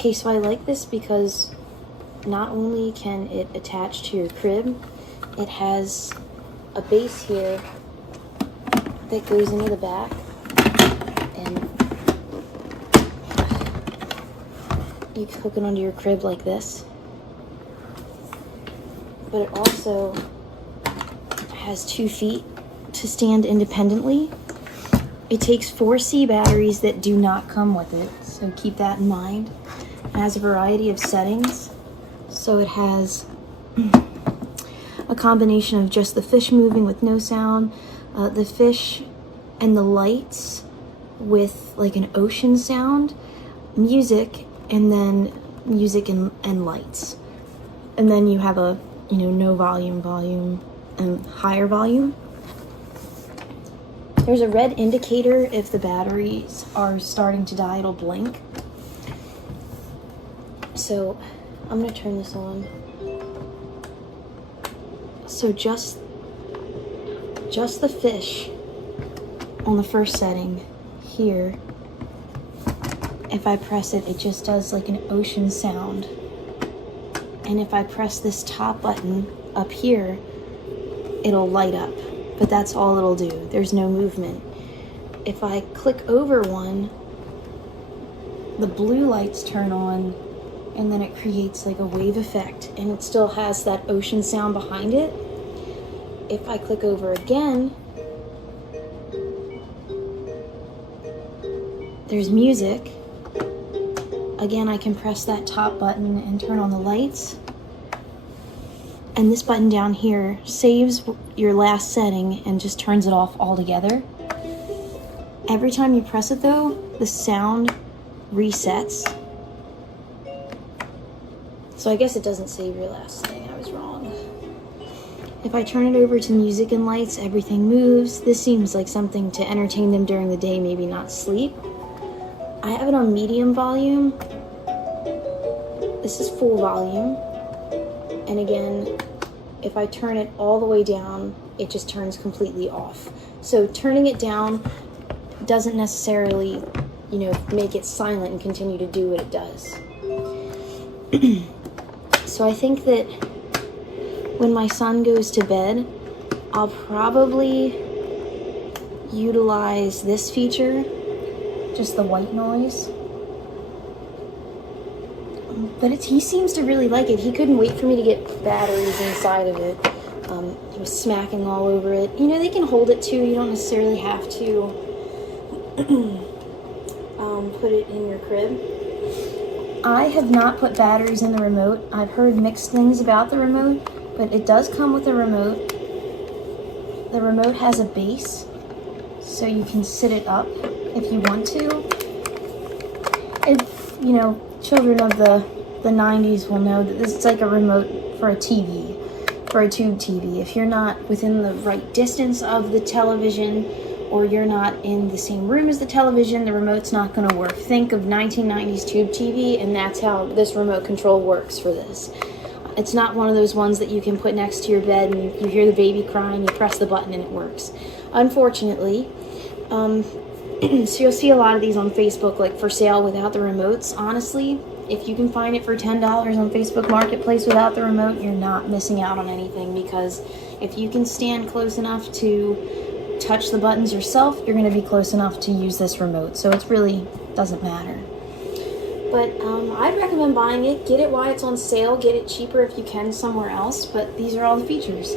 Okay, so I like this because not only can it attach to your crib, it has a base here that goes into the back, and you can hook it onto your crib like this. But it also has 2 feet to stand independently. It takes 4 C batteries that do not come with it, so keep that in mind. It has a variety of settings, so it has a combination of just the fish moving with no sound, the fish and the lights with like an ocean sound, music, and then music and lights. And then you have a, no volume, and higher volume. There's a red indicator if the batteries are starting to die, it'll blink. So I'm gonna turn this on. So just the fish on the first setting here, if I press it, it just does like an ocean sound. And if I press this top button up here, it'll light up. But that's all it'll do. There's no movement. If I click over one, the blue lights turn on, and then it creates like a wave effect, and it still has that ocean sound behind it. If I click over again, there's music. Again, I can press that top button and turn on the lights. And this button down here saves your last setting and just turns it off altogether. Every time you press it though, the sound resets. So I guess it doesn't save your last setting, I was wrong. If I turn it over to music and lights, everything moves. This seems like something to entertain them during the day, maybe not sleep. I have it on medium volume. This is full volume. And again, if I turn it all the way down, it just turns completely off. So turning it down doesn't necessarily, make it silent and continue to do what it does. So I think that when my son goes to bed, I'll probably utilize this feature, just the white noise. But he seems to really like it. He couldn't wait for me to get batteries inside of it. He was smacking all over it. They can hold it too. You don't necessarily have to put it in your crib. I have not put batteries in the remote. I've heard mixed things about the remote, but it does come with a remote. The remote has a base, so you can sit it up if you want to. Children of the 90s will know that this is like a remote for a TV, for a tube TV. If you're not within the right distance of the television, or you're not in the same room as the television, the remote's not going to work. Think of 1990s tube TV, and that's how this remote control works for this. It's not one of those ones that you can put next to your bed and you hear the baby crying, you press the button and it works. Unfortunately, so you'll see a lot of these on Facebook, like for sale without the remotes. Honestly, if you can find it for $10 on Facebook Marketplace without the remote, you're not missing out on anything, because if you can stand close enough to touch the buttons yourself, you're going to be close enough to use this remote. So it really doesn't matter. But I'd recommend buying it. Get it while it's on sale. Get it cheaper if you can somewhere else. But these are all the features.